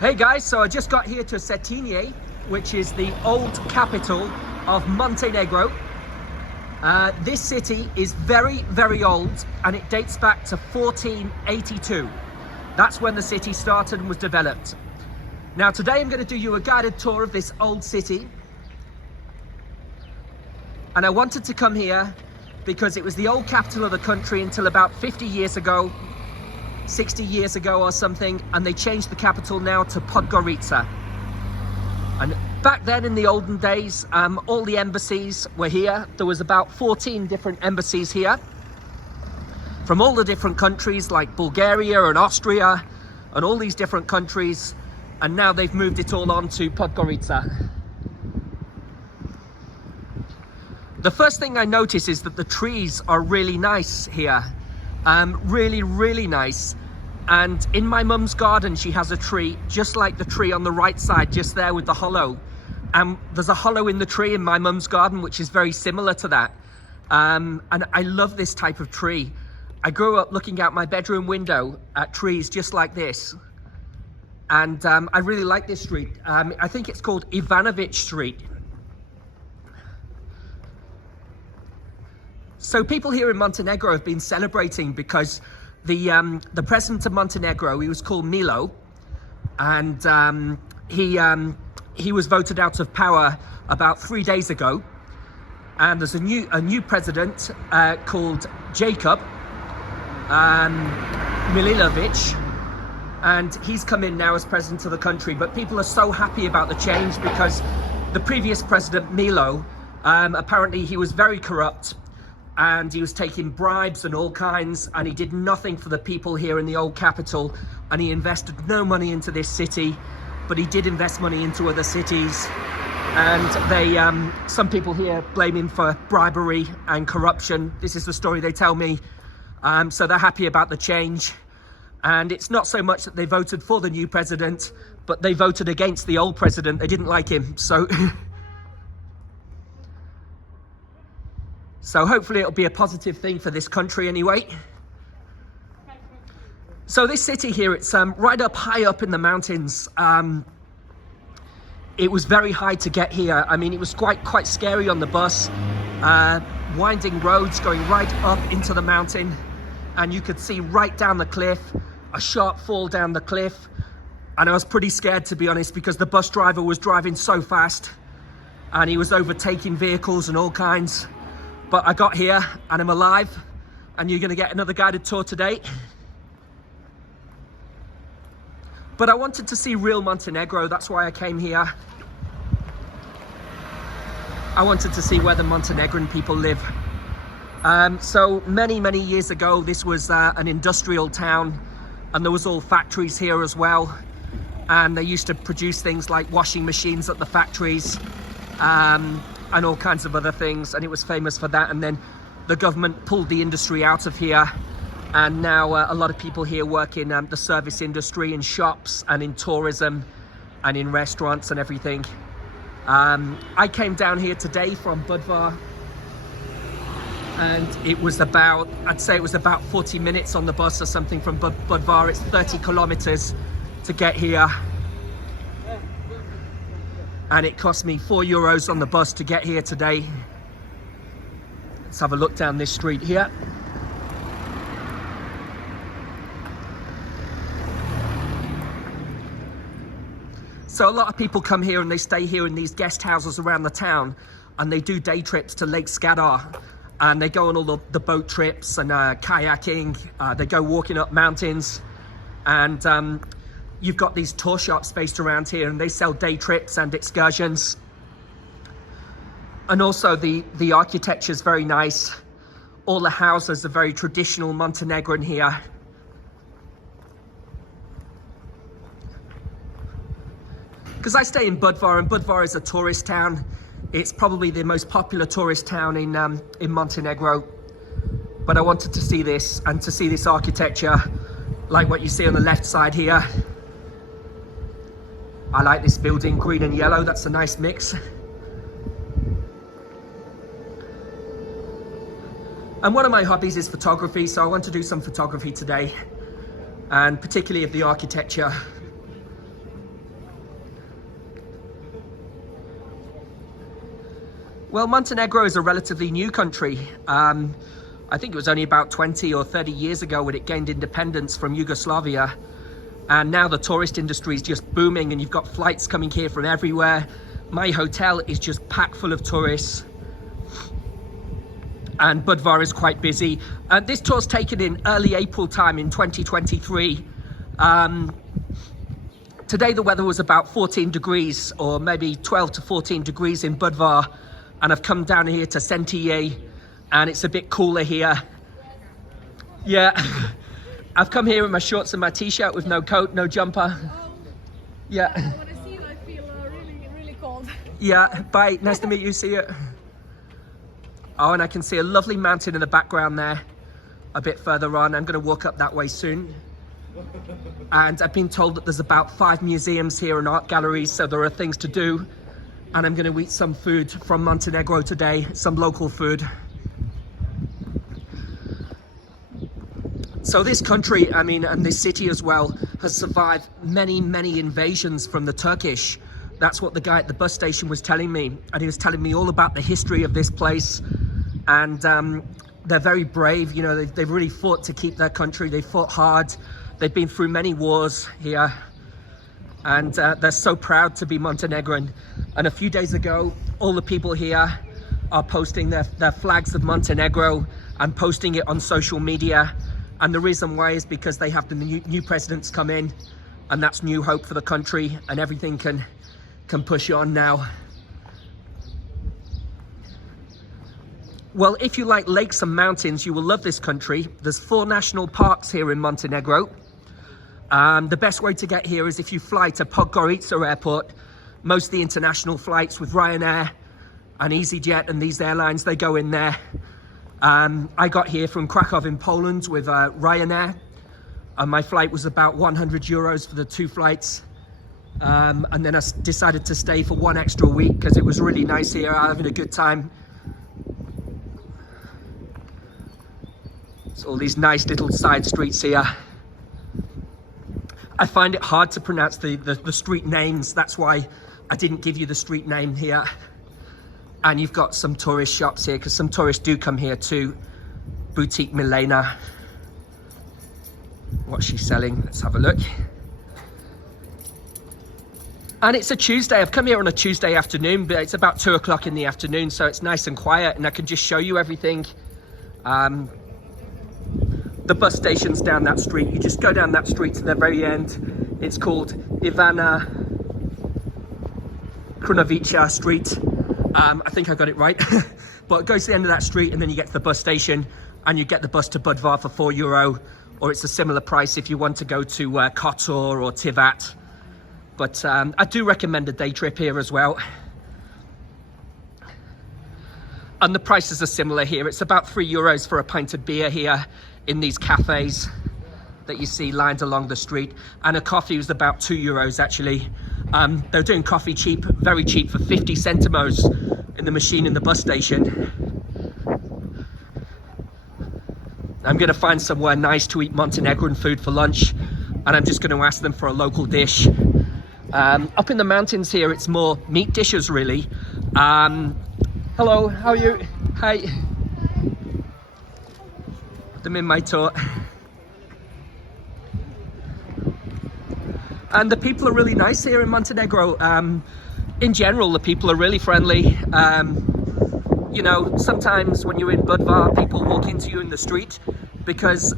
Hey guys, so I just got here to Cetinje, which is the old capital of Montenegro. This city is very, very old and it dates back to 1482. That's when the city started and was developed. Now today I'm going to do you a guided tour of this old city. And I wanted to come here because it was the old capital of the country until about 50 years ago, 60 years ago or something, and they changed the capital now to Podgorica. And back then in the olden days, all the embassies were here. There was about 14 different embassies here from all the different countries like Bulgaria and Austria and all these different countries, and now they've moved it all on to Podgorica. The first thing I notice is that the trees are really nice here. Really nice. And in my mum's garden she has a tree just like the tree on the right side, just there with the hollow. There's a hollow in the tree in my mum's garden which is very similar to that. And I love this type of tree. I grew up looking out my bedroom window at trees just like this. And I really like this street. I think it's called Ivana Street. So people here in Montenegro have been celebrating because the president of Montenegro, he was called Milo, and he was voted out of power about 3 days ago. And there's a new president called Jacob Mililovic, and he's come in now as president of the country. But people are so happy about the change because the previous president Milo, apparently he was very corrupt. And he was taking bribes and all kinds, and he did nothing for the people here in the old capital, and he invested no money into this city, but he did invest money into other cities. And they some people here blame him for bribery and corruption. This is the story they tell me. So they're happy about the change, and it's not so much that they voted for the new president, but they voted against the old president. They didn't like him, so So hopefully it'll be a positive thing for this country anyway. So this city here, it's right up high up in the mountains. It was very high to get here. I mean, it was quite scary on the bus. Winding roads going right up into the mountain, and you could see right down the cliff, a sharp fall down the cliff. And I was pretty scared, to be honest, because the bus driver was driving so fast and he was overtaking vehicles and all kinds. But I got here and I'm alive, and you're going to get another guided tour today. But I wanted to see real Montenegro, that's why I came here. I wanted to see where the Montenegrin people live. So many years ago, this was an industrial town, and there was all factories here as well. And they used to produce things like washing machines at the factories. And all kinds of other things, and it was famous for that. And then the government pulled the industry out of here, and now a lot of people here work in the service industry, in shops and in tourism and in restaurants and everything. I came down here today from Budvar, and it was about, I'd say it was about 40 minutes on the bus or something from Budvar. It's 30 kilometers to get here. And it cost me €4 on the bus to get here today. Let's have a look down this street here. So a lot of people come here and they stay here in these guest houses around the town, and they do day trips to Lake Skadar, and they go on all the boat trips and kayaking. They go walking up mountains, and you've got these tour shops based around here, and they sell day trips and excursions. And also the architecture is very nice. All the houses are very traditional Montenegrin here. Because I stay in Budvar, and Budvar is a tourist town. It's probably the most popular tourist town in Montenegro. But I wanted to see this, and to see this architecture, like what you see on the left side here. I like this building, green and yellow, that's a nice mix. And one of my hobbies is photography, so I want to do some photography today, and particularly of the architecture. Well, Montenegro is a relatively new country. I think it was only about 20 or 30 years ago when it gained independence from Yugoslavia. And now the tourist industry is just booming, and you've got flights coming here from everywhere. My hotel is just packed full of tourists. And Budva is quite busy. This tour's taken in early April time in 2023. Today the weather was about 14 degrees, or maybe 12 to 14 degrees in Budva. And I've come down here to Cetinje, and it's a bit cooler here. Yeah, I've come here in my shorts and my t-shirt with no coat, no jumper. Yeah. When I see you, I feel really, really cold. Yeah, bye. Nice to meet you. See you. Oh, and I can see a lovely mountain in the background there. A bit further on. I'm going to walk up that way soon. And I've been told that there's about 5 museums here and art galleries, so there are things to do. And I'm going to eat some food from Montenegro today, some local food. So this country, I mean, and this city as well, has survived many, many invasions from the Turkish. That's what the guy at the bus station was telling me. And he was telling me all about the history of this place. And they're very brave. You know, they've really fought to keep their country. They fought hard. They've been through many wars here. And they're so proud to be Montenegrin. And a few days ago, all the people here are posting their flags of Montenegro and posting it on social media. And the reason why is because they have the new presidents come in, and that's new hope for the country, and everything can push on now. Well, if you like lakes and mountains, you will love this country. There's 4 national parks here in Montenegro. The best way to get here is if you fly to Podgorica airport. Most of the international flights with Ryanair and EasyJet and these airlines, they go in there. I got here from Krakow in Poland with Ryanair, and my flight was about 100 euros for the 2 flights. And then I decided to stay for 1 extra week because it was really nice here, having a good time. It's all these nice little side streets here. I find it hard to pronounce the street names. That's why I didn't give you the street name here. And you've got some tourist shops here, because some tourists do come here too. Boutique Milena. What's she selling? Let's have a look. And it's a Tuesday. I've come here on a Tuesday afternoon, but it's about 2 o'clock in the afternoon, so it's nice and quiet, and I can just show you everything. The bus station's down that street. You just go down that street to the very end. It's called Ivana Street. I think I got it right. But it goes to the end of that street, and then you get to the bus station, and you get the bus to Budva for €4, or it's a similar price if you want to go to Kotor or Tivat. But I do recommend a day trip here as well. And the prices are similar here. It's about €3 for a pint of beer here in these cafes that you see lined along the street. And a coffee was about €2 actually. They're doing coffee cheap, very cheap, for 50 centimos in the machine in the bus station. I'm gonna find somewhere nice to eat Montenegrin food for lunch, and I'm just gonna ask them for a local dish. Up in the mountains here, it's more meat dishes really. Hello, how are you? Hi. Them in my tour. And the people are really nice here in Montenegro. In general, the people are really friendly. You know, sometimes when you're in Budva, people walk into you in the street because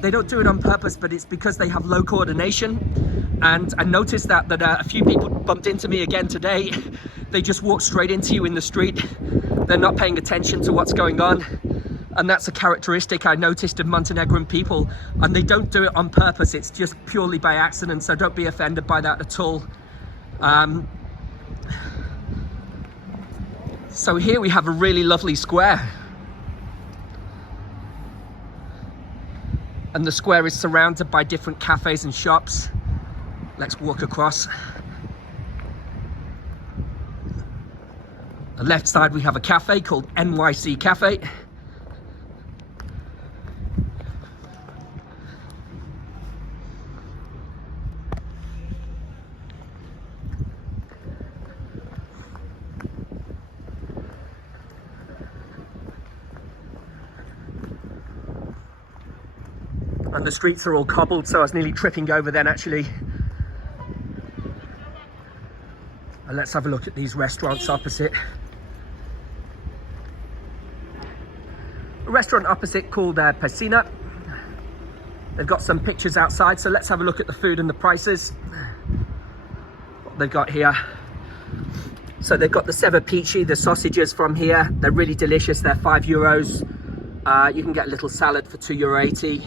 they don't do it on purpose, but it's because they have low coordination. And I noticed that a few people bumped into me again today. They just walk straight into you in the street. They're not paying attention to what's going on. And that's a characteristic I noticed of Montenegrin people. And they don't do it on purpose. It's just purely by accident. So don't be offended by that at all. So here we have a really lovely square. And the square is surrounded by different cafes and shops. Let's walk across. On the left side we have a cafe called NYC Cafe. And the streets are all cobbled, so I was nearly tripping over then actually. And let's have a look at these restaurants opposite. A restaurant opposite called Piscina. They've got some pictures outside, so let's have a look at the food and the prices. What they've got here. So they've got the ceviche, the sausages from here. They're really delicious, they're €5. You can get a little salad for €2.80.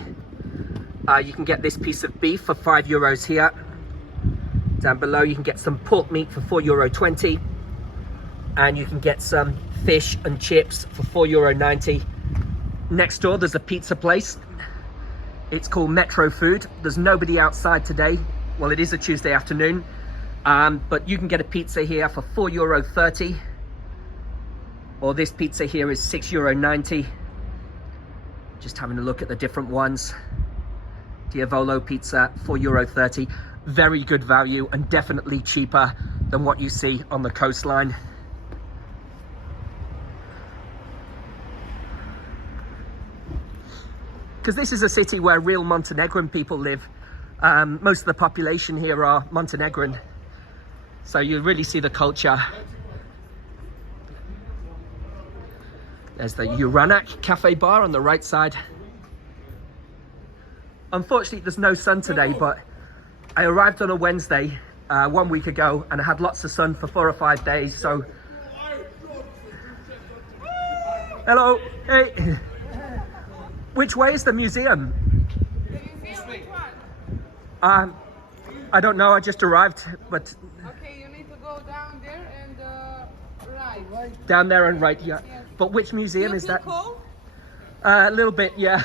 You can get this piece of beef for €5 here. Down below you can get some pork meat for €4.20. And you can get some fish and chips for €4.90. Next door there's a pizza place. It's called Metro Food. There's nobody outside today. Well, it is a Tuesday afternoon. But you can get a pizza here for €4.30. Or this pizza here is €6.90. Just having a look at the different ones. Diavolo pizza, €4.30. Very good value and definitely cheaper than what you see on the coastline. Because this is a city where real Montenegrin people live. Most of the population here are Montenegrin. So you really see the culture. There's the Uranak Cafe Bar on the right side. Unfortunately, there's no sun today, but I arrived on a Wednesday 1 week ago and I had lots of sun for 4 or 5 days, so... Hello, hey. Which way is the museum? I don't know, I just arrived, but... Okay, you need to go down there and right. Down there and right, yeah. Yes. But which museum is that? Cold? A little bit, yeah.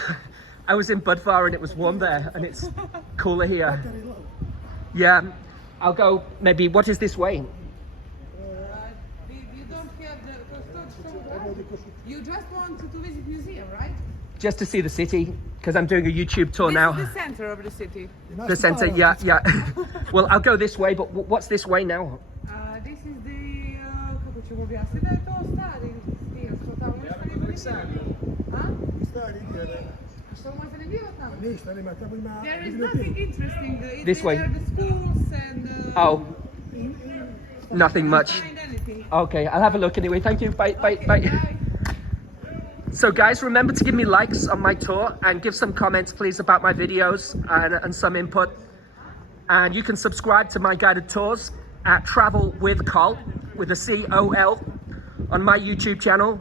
I was in Budvar and it was warm there, and it's cooler here. Yeah, I'll go maybe, what is this way? You don't have the... You just want to visit museum, right? Just to see the city, because I'm doing a YouTube tour This now. is the center of the city. The center, yeah, yeah. Well, I'll go this way, but what's this way now? This is the... Kako ću objasniti? Da je to stari stil, što tamo ništa nije bilo. Što možda ne bilo tamo? There is nothing interesting. This way. There are the schools and... Oh, nothing much. Find anything. Okay, I'll have a look anyway. Thank you. Bye, bye, Okay, bye. bye. So guys, remember to give me likes on my tour and give some comments please about my videos and some input. And you can subscribe to my guided tours at Travel with Col, with a C-O-L, on my YouTube channel.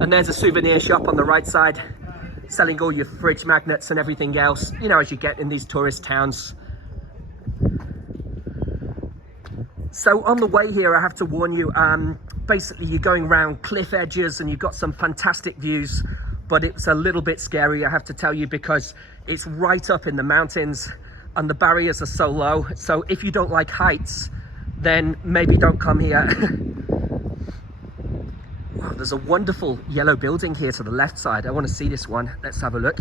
And there's a souvenir shop on the right side, selling all your fridge magnets and everything else, you know, as you get in these tourist towns. So on the way here, I have to warn you, basically you're going around cliff edges and you've got some fantastic views, but it's a little bit scary, I have to tell you, because it's right up in the mountains and the barriers are so low. So if you don't like heights, then maybe don't come here. Wow, there's a wonderful yellow building here to the left side. I want to see this one. Let's have a look.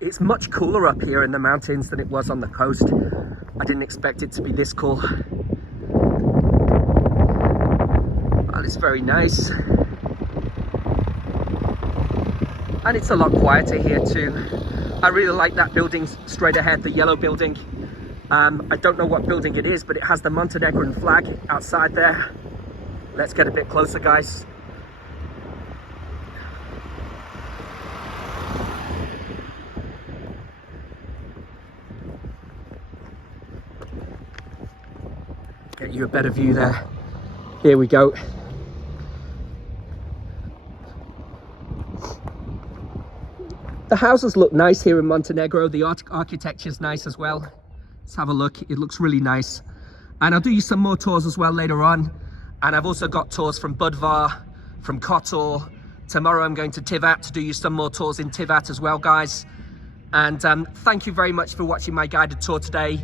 It's much cooler up here in the mountains than it was on the coast. I didn't expect it to be this cool. Well, it's very nice. And it's a lot quieter here too. I really like that building straight ahead, the yellow building. I don't know what building it is, but it has the Montenegrin flag outside there. Let's get a bit closer, guys. Get you a better view there. Here we go. The houses look nice here in Montenegro. The architecture is nice as well. Let's have a look. It looks really nice. And I'll do you some more tours as well later on. And I've also got tours from Budvar, from Kotor. Tomorrow I'm going to Tivat to do you some more tours in Tivat as well, guys. And thank you very much for watching my guided tour today.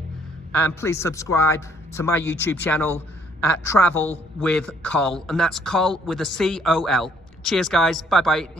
And please subscribe to my YouTube channel at Travel with Col. And that's Col with a C-O-L. Cheers, guys. Bye-bye.